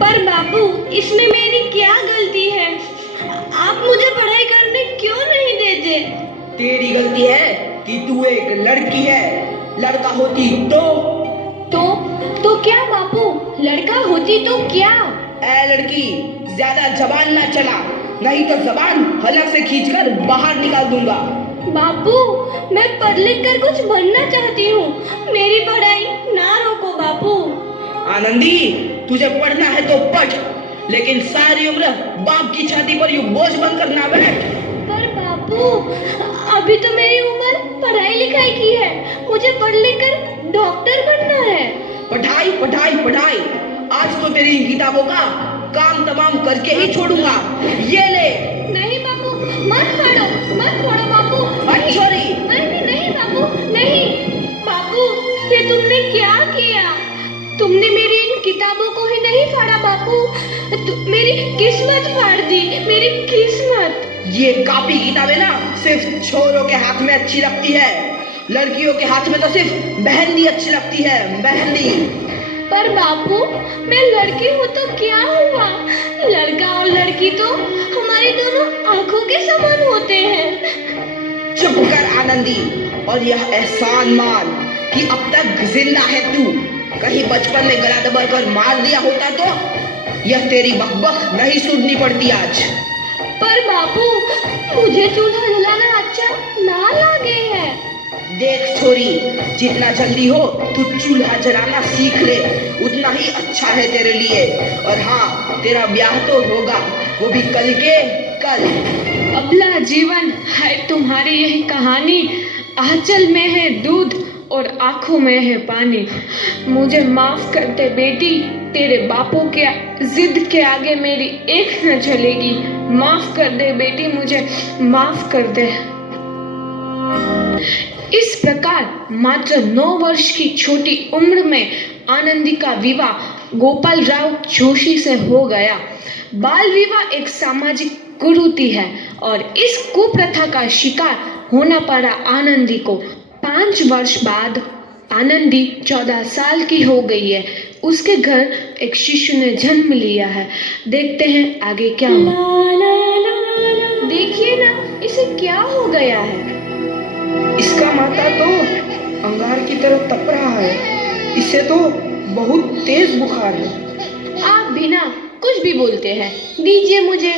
पर बापू, इसमें मेरी क्या गलती है? आप मुझे पढ़ाई करने क्यों नहीं देते? तेरी गलती है कि तू एक लड़की है। लड़का होती तो तो क्या बापू? लड़का होती तो क्या? ए लड़की, ज्यादा जबान ना चला, नहीं तो जबान हलक से खींचकर बाहर निकाल दूंगा। बापू, मैं पढ़ लिख कर कुछ बनना चाहती हूँ। मेरी पढ़ाई ना रोको बापू। आनंदी, तुझे पढ़ना है तो पढ़, लेकिन सारी उम्र बाप की छाती पर यूं बोझ बनकर ना बैठ। पर बापू, अभी तो मेरी उम्र पढ़ाई लिखाई की है। मुझे पढ़ लिख कर डॉक्टर बनना है। पढ़ाई पढ़ाई पढ़ाई, आज तो तेरी इन किताबों का काम तमाम करके ही छोड़ूंगा। ये ले। नहीं बापू, मत छोड़ो बापू। सॉरी। नहीं बापू, नहीं। बापू, ये तुमने क्या किया? तुमने मेरी इन किताबों को ही नहीं फाड़ा बापू, मेरी किस्मत फाड़ दी, मेरी किस्मत। ये कॉपी किताबें ना सिर्फ छोरों के हाथ में अच्छी लगती है, लड़कियों के हाथ में तो सिर्फ मेहंदी अच्छी लगती है, मेहंदी। पर बापू, मैं लड़की हूँ तो क्या हुआ? लड़का और लड़की तो हमारी दोनों आंखों के समान होते हैं। चुप कर आनंदी, और यह एहसान मान कि अब तक जिंदा है तू। कहीं बचपन में गला दबा कर मार दिया होता तो यह तेरी बकबक नहीं सुननी पड़ती आज। पर बापू, मुझे चूल्हा जलाना अच्छा ना लगे है। देख छोरी, जितना जल्दी हो तू चूल्हा जलाना सीख ले, उतना ही अच्छा है तेरे लिए। और हाँ, तेरा ब्याह तो होगा, वो भी कल के कल। अबला जीवन है तुम्हारी यही कहानी। आंचल में है दूध और आंखों में है पानी। मुझे माफ कर दे बेटी, तेरे बापू के जिद के आगे मेरी एक न चलेगी। माफ कर दे बेटी, मुझे माफ कर दे। इस प्रकार मात्र 9 वर्ष की छोटी उम्र में आनंदी का विवाह गोपाल राव जोशी से हो गया। बाल विवाह एक सामाजिक कुरीति है और इस कुप्रथा का शिकार होना पड़ा आनंदी को। 5 वर्ष बाद आनंदी 14 साल की हो गई है। उसके घर एक शिशु ने जन्म लिया है। देखते हैं आगे क्या हुआ। देखिए ना, इसे क्या हो गया है? इसका माथा तो अंगार की तरह तप रहा है। इसे तो बहुत तेज बुखार है। आप भी ना कुछ भी बोलते हैं। दीजिए मुझे।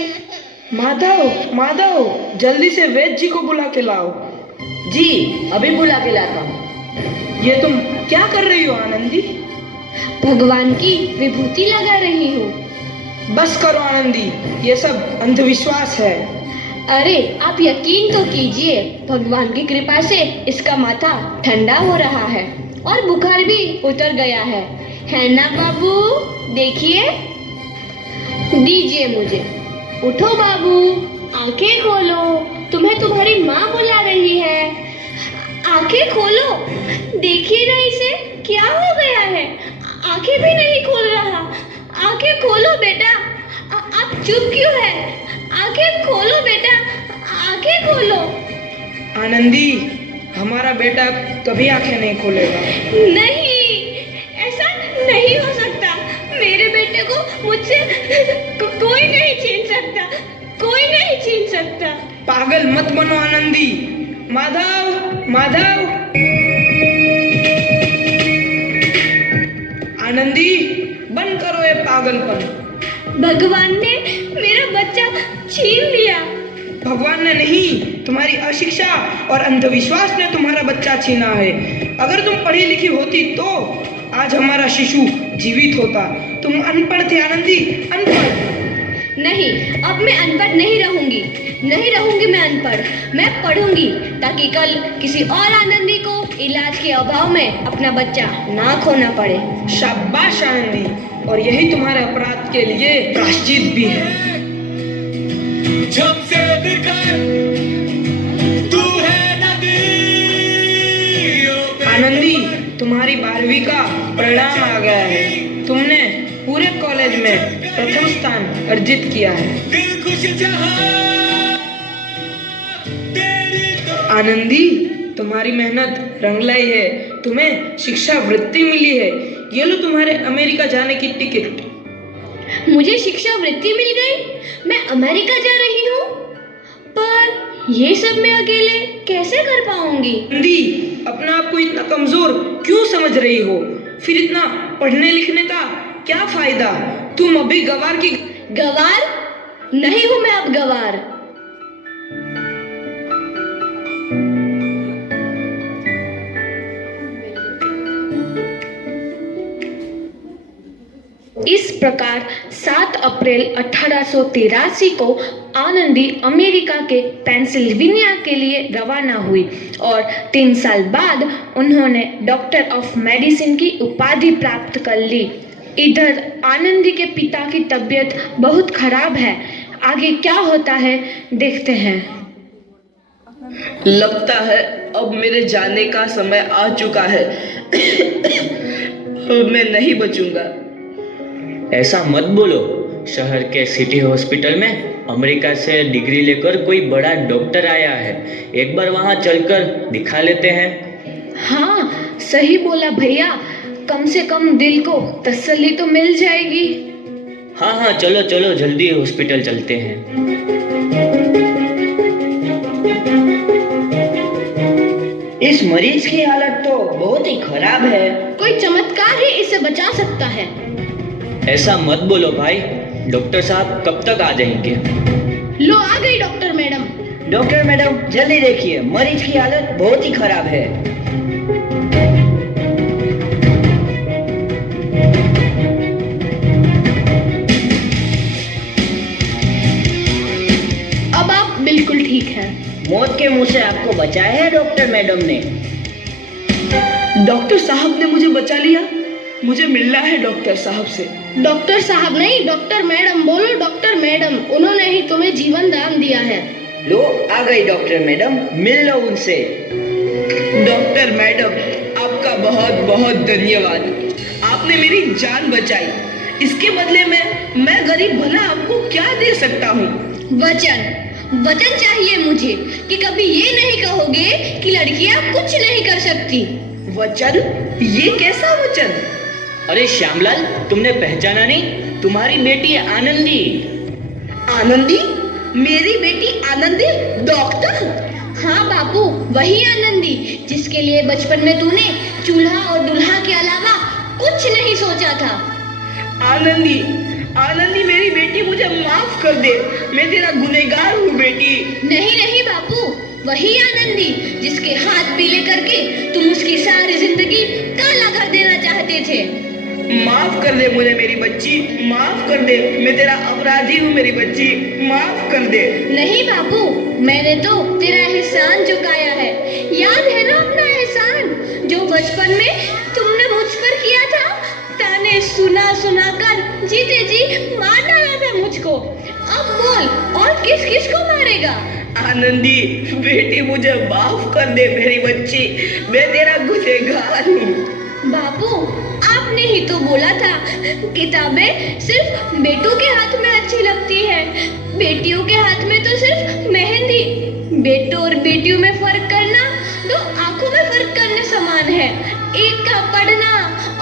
माधव, माधव, जल्दी से वैद्य जी को बुला के लाओ। जी, अभी बुला के लाता हूँ। ये तुम क्या कर रही हो आनंदी? भगवान की विभूति लगा रही हूँ। बस करो आनंदी, ये सब अंधविश्वास है। अरे आप यकीन तो कीजिए, भगवान की कृपा से इसका माथा ठंडा हो रहा है और बुखार भी उतर गया है ना बाबू? देखिए, दीजिए मुझे। उठो बाबू, आंखें खोलो, तुम्हें तुम्हारी माँ बुला रही है। आंखें खोलो, देखिए ना इसे क्या हो गया है। आंखें भी नहीं खोल रहा। आंखें खोलो बेटा। आप चुप क्यों है? आंखें खोलो बेटा, आंखें खोलो। आनंदी, हमारा बेटा कभी आंखें नहीं खोलेगा। नहीं, ऐसा नहीं हो सकता। मेरे बेटे को मुझसे कोई नहीं छीन सकता, कोई नहीं छीन सकता। पागल मत बनो आनंदी। माधव, माधव। आनंदी, बंद करो ये पागलपन। भगवान ने मेरा बच्चा छीन लिया। भगवान ने नहीं, तुम्हारी अशिक्षा और अंधविश्वास ने तुम्हारा बच्चा छीना है। अगर तुम पढ़ी लिखी होती तो आज हमारा शिशु जीवित होता। तुम अनपढ़ थे आनंदी, अनपढ़। नहीं, अब मैं अनपढ़ नहीं रहूंगी। नहीं रहूंगी मैं अनपढ़। मैं पढ़ूंगी ताकि कल किसी और आनंदी को इलाज के अभाव में अपना बच्चा ना खोना पड़े। शाबाश आनंदी, और यही तुम्हारे अपराध के लिए प्रायश्चित भी है। जब से दिखा तू है नदी। आनंदी, तुम्हारी 12वीं का परिणाम आ गया है। तुमने पूरे कॉलेज में प्रथम स्थान अर्जित किया है। दिल खुश जहां तेरी तो आनंदी, तुम्हारी मेहनत रंग लाई है। तुम्हें शिक्षा वृत्ति मिली है। ये लो तुम्हारे अमेरिका जाने की टिकट। मुझे शिक्षा वृत्ति मिल गई, मैं अमेरिका जा रही हूँ। पर ये सब मैं अकेले कैसे कर पाऊंगी? दी, अपना आप को इतना कमजोर क्यों समझ रही हो? फिर इतना पढ़ने लिखने का क्या फायदा? तुम अभी गवार की गवार नहीं हूँ मैं अब गवार। इस प्रकार 7 अप्रैल 1883 को आनंदी अमेरिका के पेंसिल्वेनिया के लिए रवाना हुई और 3 साल बाद उन्होंने डॉक्टर ऑफ मेडिसिन की उपाधि प्राप्त कर ली। इधर आनंदी के पिता की तबीयत बहुत खराब है। आगे क्या होता है देखते हैं। लगता है अब मेरे जाने का समय आ चुका है। मैं नहीं बचूंगा। ऐसा मत बोलो। शहर के सिटी हॉस्पिटल में अमेरिका से डिग्री लेकर कोई बड़ा डॉक्टर आया है। एक बार वहाँ चलकर दिखा लेते हैं। हाँ, सही बोला भैया। कम से कम दिल को तसल्ली तो मिल जाएगी। हाँ हाँ, चलो चलो जल्दी हॉस्पिटल चलते हैं। इस मरीज की हालत तो बहुत ही खराब है। कोई चमत्कार ही इसे बचा सकता है। ऐसा मत बोलो भाई। डॉक्टर साहब कब तक आ जाएंगे? लो आ गई डॉक्टर मैडम। डॉक्टर मैडम जल्दी देखिए, मरीज की हालत बहुत ही खराब है। अब आप बिल्कुल ठीक हैं। मौत के मुंह से आपको बचाया है डॉक्टर मैडम ने। डॉक्टर साहब ने मुझे बचा लिया। मुझे मिलना है डॉक्टर साहब से। डॉक्टर साहब नहीं, डॉक्टर मैडम बोलो। डॉक्टर मैडम, उन्होंने ही तुम्हें जीवन दान दिया है। लो आ गई डॉक्टर मैडम, मिल लो उनसे। डॉक्टर मैडम, आपका बहुत बहुत धन्यवाद। आपने मेरी जान बचाई। इसके बदले में मैं गरीब भला आपको क्या दे सकता हूँ? वचन चाहिए मुझे कि कभी ये नहीं कहोगे कि लड़कियां कुछ नहीं कर सकती। वचन? ये कैसा वचन? अरे श्यामलाल, तुमने पहचाना नहीं? तुम्हारी बेटी आनंदी। आनंदी? मेरी बेटी आनंदी डॉक्टर? हाँ बापू, वही आनंदी जिसके लिए बचपन में तूने चूल्हा और दूल्हा के अलावा कुछ नहीं सोचा था। आनंदी, आनंदी मेरी बेटी, मुझे माफ कर दे। मैं तेरा गुनहगार हूँ बेटी। नहीं नहीं बापू, वही आनंदी जिसके हाथ पीले करके तुम उसकी सारी जिंदगी काला कर देना चाहते थे। माफ कर दे मुझे मेरी बच्ची, माफ कर दे। मैं तेरा अपराधी हूँ मेरी बच्ची, माफ कर दे। नहीं बापू, मैंने तो तेरा एहसान चुकाया है। याद है ना अपना एहसान जो बचपन में तुमने मुझ पर किया था? ताने सुना सुना कर जीते जी मार डाला था मुझको। अब बोल, और किस किस को मारेगा? आनंदी बेटी, मुझे माफ कर दे मेरी बच्ची। मैं तेरा गुनहगार हूँ। बापू, आपने ही तो बोला था किताबें सिर्फ बेटों के हाथ में अच्छी लगती है, बेटियों के हाथ में तो सिर्फ मेहंदी। बेटों और बेटियों में फर्क करना दो आंखों में फर्क करने समान है। एक का पढ़ना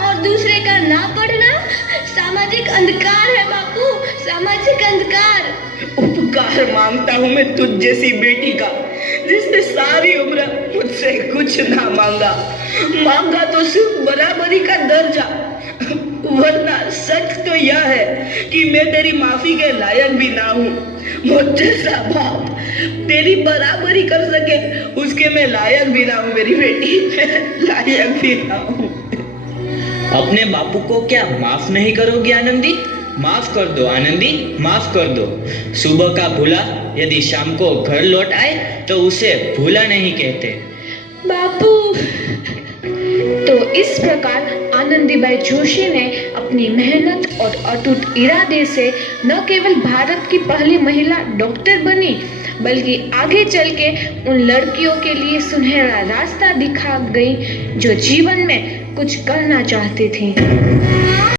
और दूसरे का ना पढ़ना सामाजिक अंधकार है बापू, सामाजिक अंधकार। उपकार मांगता हूँ मैं तुझ जैसी बेटी का, जिसने सारी उम्र मुझसे कुछ ना मांगा तो सिर्फ बराबरी का दर्जा। वरना सच तो यह है कि मैं तेरी माफी के लायक भी ना हूँ। मुझ जैसा बाप तेरी बराबरी कर सके उसके मैं लायक भी ना हूँ मेरी बेटी, लायक भी ना हूँ। अपने बापू को क्या माफ नहीं करोगी आनंदी? माफ कर दो आनंदी, माफ कर दो। सुबह का भूला यदि शाम को घर लौट आए तो उसे भूला नहीं कहते। बापू। तो इस प्रकार आनंदीबाई जोशी ने अपनी मेहनत और अटूट इरादे से न केवल भारत की पहली महिला डॉक्टर बनी, बल्कि आगे चल के उन लड़कियों के लिए सुनहरा रास्ता दिखा गई जो जीवन में कुछ करना चाहती थीं।